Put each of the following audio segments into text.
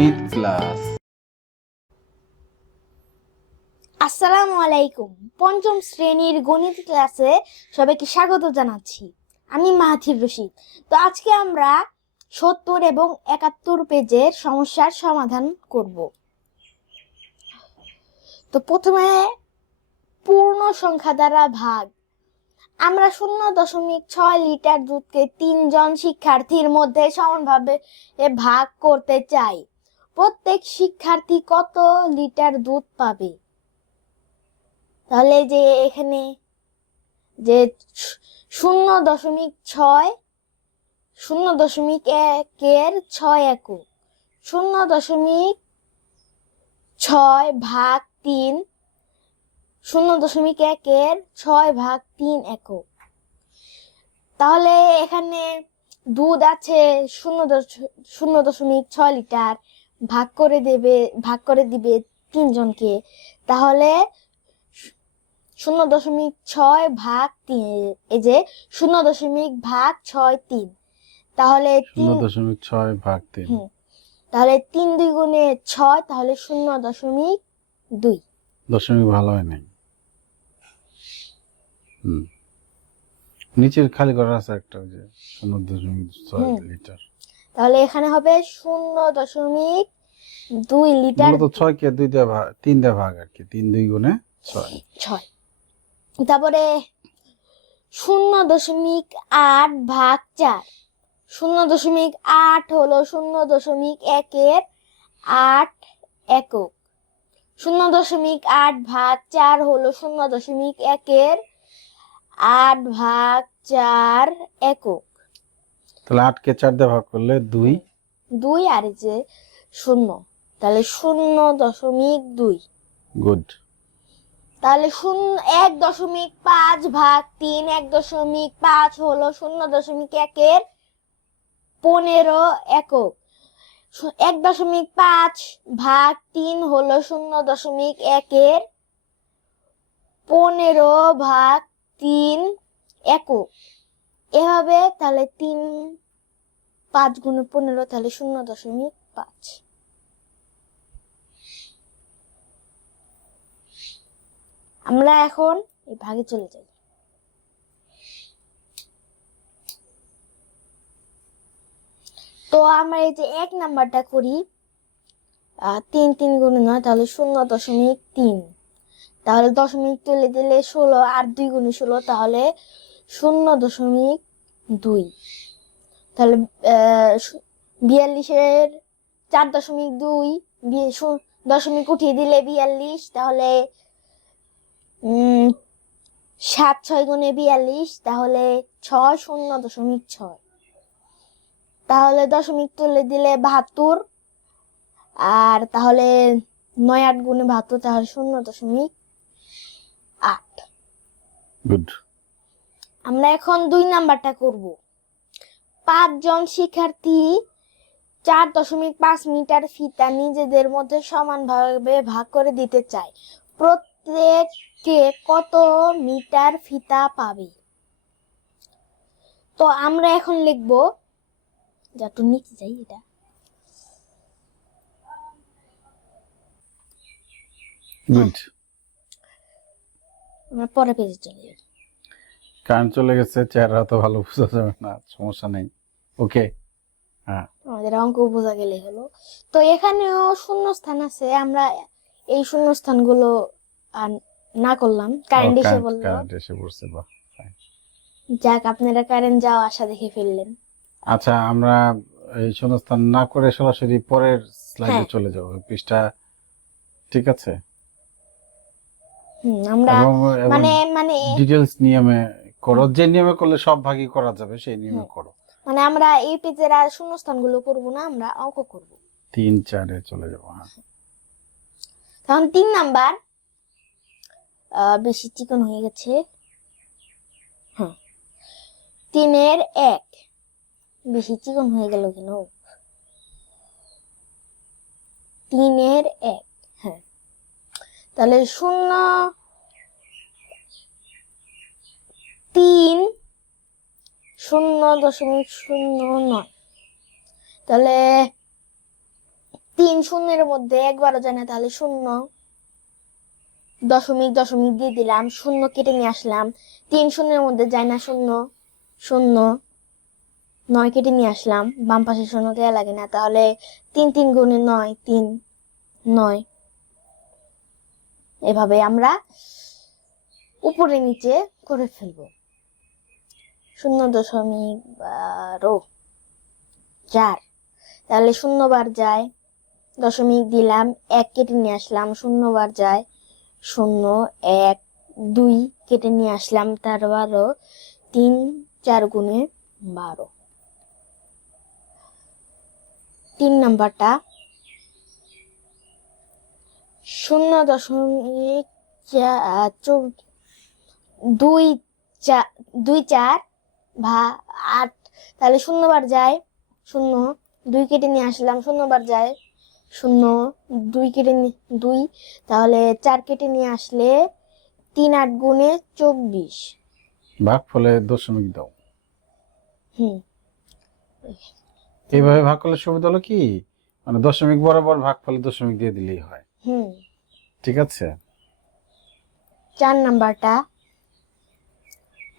গণিত আসসালামু আলাইকুম। পঞ্চম শ্রেণির গণিত ক্লাসে সবাইকে স্বাগত জানাচ্ছি। আমি মাহাথির রশিদ। তো আজকে আমরা সত্তর এবং একাত্তর পেজের সমস্যার সমাধান করব। তো প্রথমে পূর্ণ সংখ্যা দ্বারা ভাগ। আমরা শূন্য দশমিক ছয় লিটার দুধকে তিনজন শিক্ষার্থীর মধ্যে সমানভাবে ভাগ করতে চাই। প্রত্যেক শিক্ষার্থী কত লিটার দুধ পাবে? তাহলে যে এখানে যে শূন্য দশমিক ছয়, শূন্য দশমিক একের ছয় একক, শূন্য দশমিক ছয় ভাগ তিন, শূন্য দশমিক একের ছয় ভাগ তিন একক। তাহলে এখানে দুধ আছে শূন্য দশ- শূন্য দশমিক ছয় লিটার ভাগ করে দেবে ভাগ করে দিবে তিনজনকে তাহলে শূন্য দশমিক ছয় ভাগ তিন এই যে শূন্য দশমিক ভাগ ছয় তিন তাহলে শূন্য দশমিক ছয় ভাগ তিন। তাহলে তিন দুই গুণে ছয় তাহলে শূন্য দশমিক দুই। দশমিক ভালো হয় নাই। হুম। নিচের খালি করা আছে একটা ওই যে শূন্য দশমিক ছয় লিটার। তাহলে এখানে হবে শূন্য দশমিক দুই লিটার মূলত ছয় কে দুই ভাগ তিন দেওয়া ভাগ আর কি তিন দুই গুণে ছয়। ছয়। তারপরে শূন্য দশমিক আট ভাগ চার। শূন্য দশমিক আট হলো শূন্য দশমিক একের আট একক। শূন্য দশমিক আট ভাগ চার হলো শূন্য দশমিক একের আট ভাগ চার একক। তাহলে আটকে চার দিয়ে ভাগ করলে দুই। দুই আর যে শূন্য তাহলে শূন্য দশমিক দুই। গুড। তাহলে শূন্য এক দশমিক পাঁচ ভাগ তিন এক দশমিক পাঁচ হলো শূন্য দশমিক একের পনেরো একক। এক দশমিক পাঁচ ভাগ তিন হলো শূন্য দশমিক একের পনেরো ভাগ তিন একক। এভাবে তাহলে তিন পাঁচ গুণে পনেরো তাহলে শূন্য দশমিক পাঁচ। আমরা এখন এই ভাগে চলে যাই। তো আমরা এই যে এক নাম্বারটা করি তিন তিন গুণে নয় তাহলে শূন্য দশমিক তিন। তাহলে দশমিক তুলে দিলে ষোলো আর দুই গুণে ষোলো তাহলে শূন্য দশমিক দুই। তাহলে বিয়াল্লিশের চার দশমিক দুই দশমিক উঠিয়ে দিলে বিয়াল্লিশ, তাহলে সাত ছয় গুণে বিয়াল্লিশ, তাহলে ছয় শূন্য দশমিক ছয়। তাহলে দশমিক তুলে দিলে বাহাত্তর, আর তাহলে নয় আট গুণে বাহাত্তর, তাহলে শূন্য দশমিক আট। গুড আমরা এখন দুই নাম্বারটা করব। পাঁচজন শিক্ষার্থী চার দশমিক পাঁচ মিটার ফিতা নিজেদের মধ্যে সমানভাবে ভাগ করে দিতে চায়। প্রত্যেককে কত মিটার ফিতা পাবে? তো আমরা এখন লিখব যা একটু নিচে যাই এটা। গুড আমরা পরে পেজে চলে যাই। কারেন্ট চলে গেছে চেহারা তো ভালো বোঝা যাবে না সমস্যা নেই। ওকে হ্যাঁ। আমাদের অঙ্ক বোঝা গেলে হলো। তো এখানেও শূন্য স্থান আছে আমরা এই শূন্য স্থানগুলো আর না করলাম। কারেন্ট এসে বলল। কারেন্ট এসে পড়ছে বাহ যাক আপনারা কারেন্ট যাওয়া আশা দেখে ফেললেন। আচ্ছা আমরা এই শূন্যস্থান না করে সরাসরি পরের স্লাইডে হ্যাঁ। চলে যাব। পৃষ্ঠা ঠিক আছে? হুম আমরা মানে মানে ডিটেলস নিয়মে করো যে নিয়মে করলে সব ভাগই করা যাবে সেই নিয়মে হ্যাঁ। করো। মানে আমরা এই পেজের আর শূন্য স্থানগুলো করব না আমরা অঙ্ক করব। তিন চারে চলে যাব হ্যাঁ। তখন তিন নাম্বার বেশি চিকন হয়ে গেছে। হ্যাঁ। তিনের এক বেশি চিকন হয়ে গেল কেন? তিনের এক হ্যাঁ। তাহলে শূন্য তিন শূন্য দশমিক শূন্য নয়। তাহলে তিন শূন্যের মধ্যে একবারও যায় না, তাহলে শূন্য দশমিক দশমিক দিয়ে দিলাম, শূন্য কেটে নিয়ে আসলাম। তিন শূন্যের মধ্যে যায় না, শূন্য শূন্য নয় কেটে নিয়ে আসলাম, বাম পাশে শূন্য দেওয়া লাগে না, তাহলে তিন তিন গুণে নয়, তিন নয়। এভাবে আমরা উপরে নিচে করে ফেলব। শূন্য দশমিক বারো। চার তাহলে শূন্যবার যায়, দশমিক দিলাম, এক কেটে নিয়ে আসলাম, শূন্যবার যায়, শূন্য, এক, দুই কেটে নিয়ে আসলাম, তার বারো, তিন, চার গুণে বারো। তিন নাম্বারটা। শূন্য দশমিক দুই চার দুই চার ভা আট তাহলে শূন্যবার যায় শূন্য দুই কেটে নিয়ে আসলাম শূন্যবার যায় শূন্য দুই কেটে দুই তাহলে চার কেটে নিয়ে আসলে তিন আট গুণে চব্বিশ। ভাগ ফলে দশমিক দাও। হুম। এইভাবে ভাগ করলে সুবিধা হলো কি? মানে দশমিক বরাবর ভাগ ফলে দশমিক দিয়ে দিলেই হয়। হুম। ঠিক আছে? চার নাম্বারটা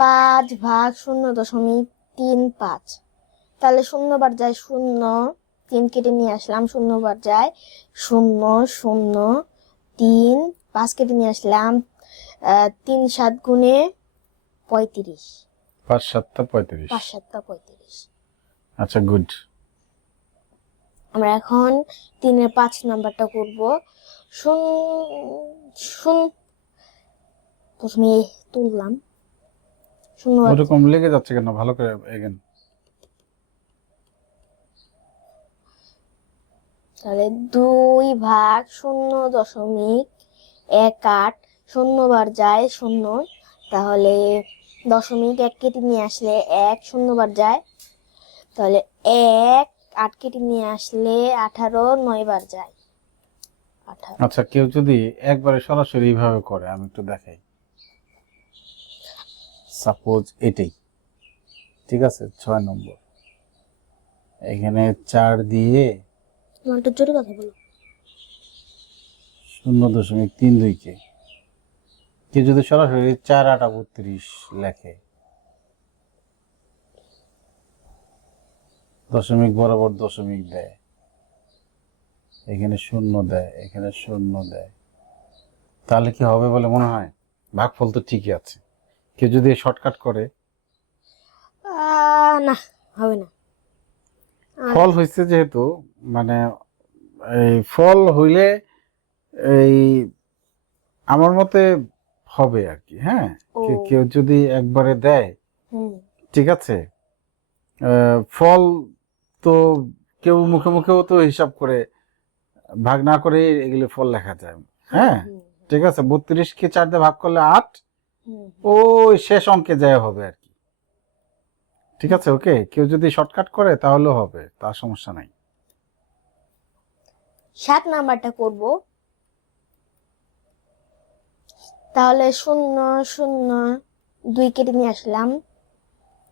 পাঁচ ভাগ শূন্য দশমিক তিন পাঁচ। তাহলে শূন্যবার যায় শূন্য তিন কেটে নিয়ে আসলাম শূন্যবার যায় শূন্য শূন্য তিন পাঁচ কেটে নিয়ে আসলাম তিন সাত গুণে পঁয়ত্রিশ। পাঁচ সাতটা পঁয়ত্রিশ। পাঁচ সাতটা পঁয়ত্রিশ। আচ্ছা গুড। আমরা এখন তিনের পাঁচ নাম্বারটা করব। শুন শুন প্রথমে তুললাম। শূন্য ওরকম লেগে যাচ্ছে কেন? ভালো করে এগেন তাহলে দুই ভাগ শূন্য দশমিক এক আট শূন্য বার যায় শূন্য তাহলে দশমিক এক কেটে নিয়ে আসলে এক শূন্য বার যায়। তাহলে এক আট কেটে নিয়ে আসলে আঠারো নয় বার যায়। আচ্ছা কেউ যদি একবারে সরাসরি এইভাবে করে আমি একটু দেখাই। সাপোজ এটাই। ঠিক আছে? ছয় নম্বর। এখানে চার দিয়ে জোরে কথা বলো। শূন্য দশমিক তিন দুইকে কেউ যদি সরাসরি চার আটা বত্রিশ লেখে। দশমিক বরাবর দশমিক দেয়। এখানে শূন্য দেয় এখানে শূন্য দেয়। তাহলে কি হবে বলে মনে হয়? ভাগফল তো ঠিকই আছে। কেউ যদি শর্টকাট করে? না হবে না। ফল হয়েছে যেহেতু মানে এই ফল হইলে এই আমার মতে হবে আর কি হ্যাঁ? কেউ যদি একবারে দেয় ঠিক আছে? ফল তো কেউ মুখে মুখেও তো হিসাব করে ভাগ না করে এগুলো ফল লেখা যায় হ্যাঁ? ঠিক আছে? বত্রিশ কে চার দিয়ে ভাগ করলে আট ওই শেষ অঙ্কে যায় হবে আর কি। ঠিক আছে ওকে? কেউ যদি শর্টকাট করে তাহলেও হবে তার সমস্যা নাই। সাত নাম্বারটা করব। তাহলে শূন্য শূন্য দুই কেটে নিয়ে আসলাম।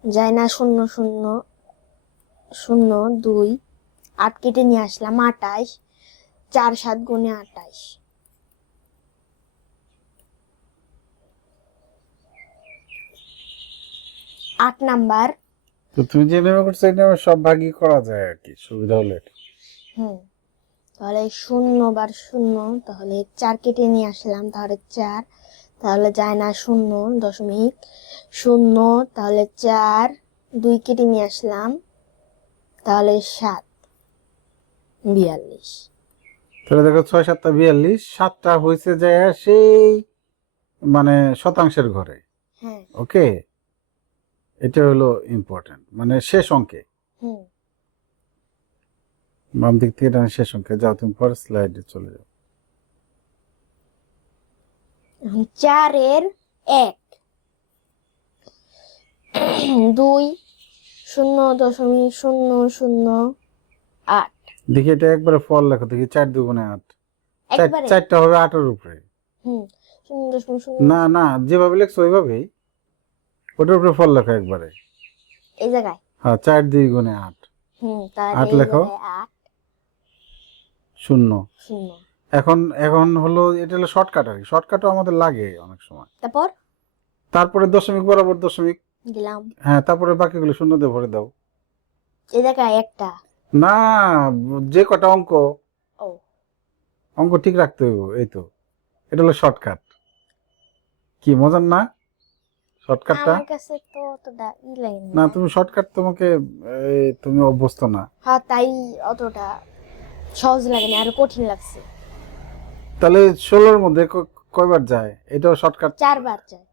যায় না শূন্য শূন্য শূন্য দুই আট কেটে নিয়ে আসলাম আটাইশ চার সাত গুণে আটাইশ আট নাম্বার। তো তুমি যে নেমে করছ এই নেমে সব ভাগই করা যায় আর কি সুবিধা হলে। হুম তাহলে শূন্য বার শূন্য তাহলে চার কেটে নিয়ে আসলাম তাহলে চার তাহলে যায় না শূন্য দশমিক শূন্য তাহলে চার দুই কেটে নিয়ে আসলাম তাহলে সাত বিয়াল্লিশ। তাহলে দেখো ছয় সাতটা বিয়াল্লিশ সাতটা হয়েছে যায় সেই মানে শতাংশের ঘরে। হ্যাঁ। ওকে? এটা হলো ইম্পর্টেন্ট মানে শেষ অঙ্কে। বাম দিক থেকে ডান শেষ অঙ্কে যাও তুমি পরের স্লাইডে চলে যাও। চারের এক। দুই শূন্য দশমিক শূন্য শূন্য আট। দেখি এটা একবারে ফল লেখো দেখি চার দুগুণে আট। চার- চারটা হবে আটের উপরে। না না যেভাবে লেখছো ওইভাবেই। ওটার উপরে ফল লেখো একবারে? এই জায়গায়? হ্যাঁ চার দুই গুণে আট। আট লেখো। শূন্য। শূন্য। এখন এখন হলো এটা হলো শর্টকাট আর কি। শর্টকাটও আমাদের লাগে অনেক সময়। তারপর? তারপরে দশমিক বরাবর দশমিক। দিলাম। হ্যাঁ তারপরে বাকিগুলো শূন্য দিয়ে ভরে দাও। এই জায়গায় একটা। না যে কটা অঙ্ক। ও। অঙ্ক ঠিক রাখতে হইব এই তো। এটা হলো শর্টকাট কি মজার না? শর্টকাটটা আমার কাছে তো অতটা ই লাগে না তুমি শর্টকাট তোমাকে তুমি অভ্যস্ত না। হ্যাঁ তাই অতটা সহজ লাগে না আরও কঠিন লাগছে। তাহলে ষোলোর মধ্যে কয়বার যায়? এটাও শর্টকাট চারবার চাই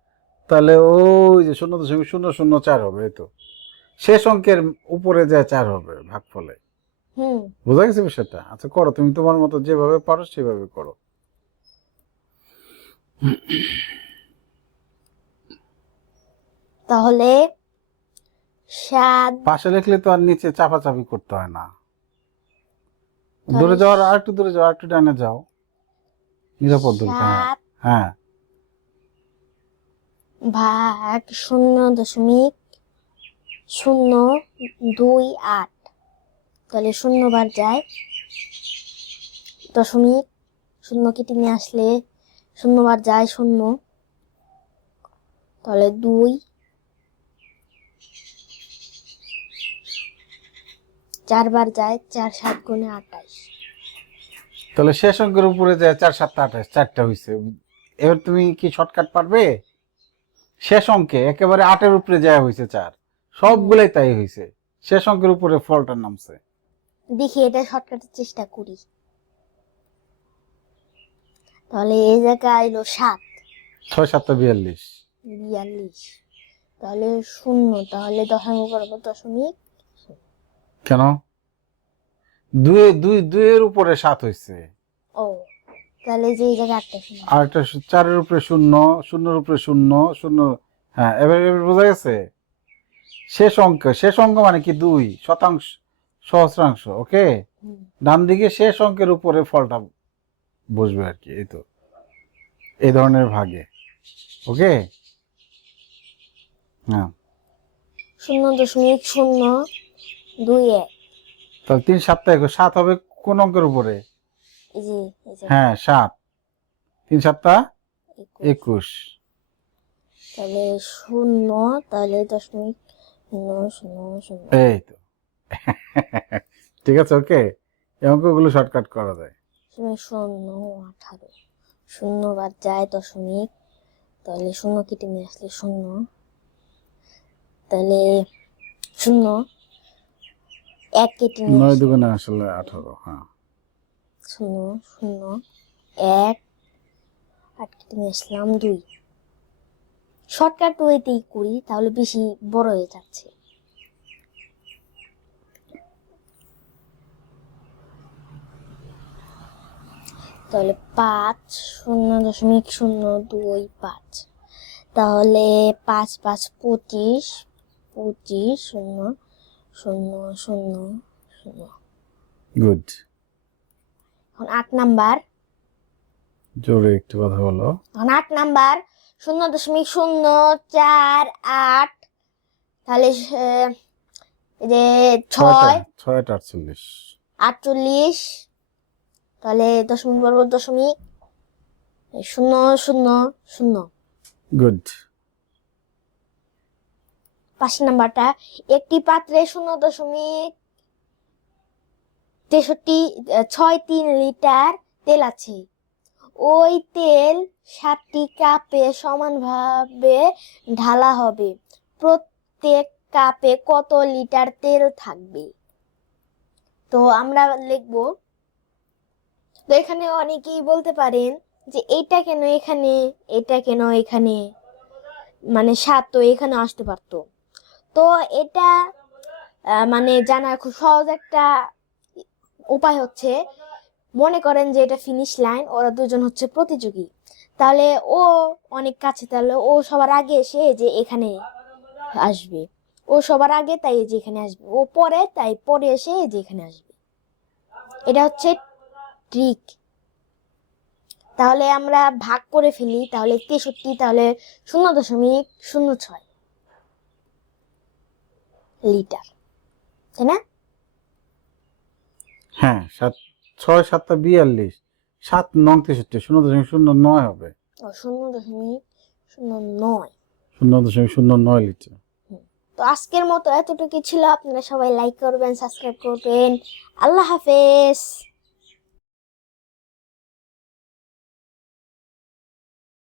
তাহলে ওই যে শূন্য দশমিক শূন্য শূন্য চার হবে এই তো। শেষ অঙ্কের উপরে যায় চার হবে ভাগফলে। হুম। বোঝা গেছে বিষয়টা? আচ্ছা করো তুমি তোমার মতো যেভাবে পারো সেভাবে করো। তাহলে সাত পাশে লিখলে তো আর নিচে চাপাচাপি করতে হয় না। দূরে যাওয়ার আর একটু দূরে যাও আর একটু ডানে যাও। নিরাপদ দূরত্ব হ্যাঁ। সাত হ্যাঁ। ভাগ শূন্য দশমিক শূন্য দুই আট। তাহলে শূন্য বার যায় দশমিক শূন্য কেটে নিয়ে আসলে শূন্য বার যায় শূন্য। তাহলে দুই চারবার যায় চার সাত গুণে আটাইশ তাহলে শেষ অঙ্কের উপরে যায় চার সাতটা আঠাশ চারটা হয়েছে এবার তুমি কি শর্টকাট পারবে? শেষ অঙ্কে একেবারে আটের উপরে যায় হয়েছে চার। সবগুলোই তাই হয়েছে শেষ অঙ্কের উপরে ফলটা নামছে। দেখি এটা শর্টকাটের চেষ্টা করি। তাহলে এই জায়গায় আইলো সাত। ছয় সাতটা বিয়াল্লিশ। বিয়াল্লিশ। তাহলে শূন্য তাহলে দশমিক বরাবর দশমিক কেন? দুই দুই দুইয়ের উপরে সাত হয়েছে ও তাহলে যে এই জায়গায় আটটা শূন্য। আর একটা চারের উপরে শূন্য শূন্যের উপরে শূন্য শূন্য হ্যাঁ এবার এবার বোঝা গেছে? শেষ অঙ্ক শেষ অঙ্ক মানে কি? দুই শতাংশ সহস্রাংশ ওকে? ডান দিকে শেষ অঙ্কের উপরে ফলটা বসবে আর কি এই তো। এই ধরনের ভাগে ওকে? হ্যাঁ। শূন্য দশমিক শূন্য দুই এক তাহলে তিন সাতটা একুশ সাত হবে কোন অঙ্কের উপরে? হ্যাঁ সাত। তিন সাতটা? একুশ। তাহলে শূন্য তাহলে দশমিক এই তো। ঠিক আছে ওকে। এই অঙ্কগুলো শর্টকাট করা যায়। শূন্য শূন্য আঠারো। শূন্য বাদ যায় দশমিক তাহলে শূন্য কেটে নিয়ে আসলে শূন্য। তাহলে শূন্য এক কেটে নিয়ে নয় দুগুণে আসলে আঠারো হ্যাঁ। শূন্য শূন্য এক আট কেটে নিয়ে আসলাম দুই। শর্টকাট ওয়েতেই করি তাহলে বেশি বড় হয়ে যাচ্ছে। তাহলে পাঁচ শূন্য দশমিক শূন্য দুই পাঁচ। তাহলে পাঁচ পাঁচ পঁচিশ পঁচিশ শূন্য শূন্য শূন্য শূন্য। গুড এখন আট নাম্বার। জোরে একটু কথা বলো। এখন আট নাম্বার শূন্য দশমিক শূন্য চার আট। তাহলে যে ছয়। ছয়টা আটচল্লিশ। আটচল্লিশ। তাহলে দশমিক বর্গ দশমিক শূন্য শূন্য শূন্য। গুড পাঁচ নাম্বারটা। একটি পাত্রে শূন্য দশমিক তেষট্টি ছয় তিন লিটার তেল আছে। ওই তেল সাতটি কাপে সমানভাবে ঢালা হবে। প্রত্যেক কাপে কত লিটার তেল থাকবে? তো আমরা লিখব। তো এখানে অনেকেই বলতে পারেন যে, এটা কেন এখানে? এটা কেন এখানে? মানে সাত তো এখানে আসতে পারতো। তো এটা মানে জানার খুব সহজ একটা উপায় হচ্ছে, মনে করেন যে এটা ফিনিশ লাইন ওরা দুজন হচ্ছে প্রতিযোগী। তাহলে ও অনেক কাছে, তাহলে ও সবার আগে এসে যে এখানে আসবে। ও সবার আগে তাই যে এখানে আসবে। ও পরে, তাই পরে এসে যে এখানে আসবে। এটা হচ্ছে ট্রিক তাহলে আমরা ভাগ করে ফেলি, তাহলে তেষট্টি, তাহলে শূন্য দশমিক শূন্য ছয়। লিটার তাই না? হ্যাঁ সাত ছয় সাতটা বিয়াল্লিশ সাত নং তেষট্টি শূন্য দশমিক শূন্য নয় হবে। ও শূন্য দশমিক শূন্য নয়। শূন্য দশমিক শূন্য নয় লিটার। তো আজকের মতো এতটুকু ছিল। আপনারা সবাই লাইক করবেন সাবস্ক্রাইব করবেন। আল্লাহ হাফেজ।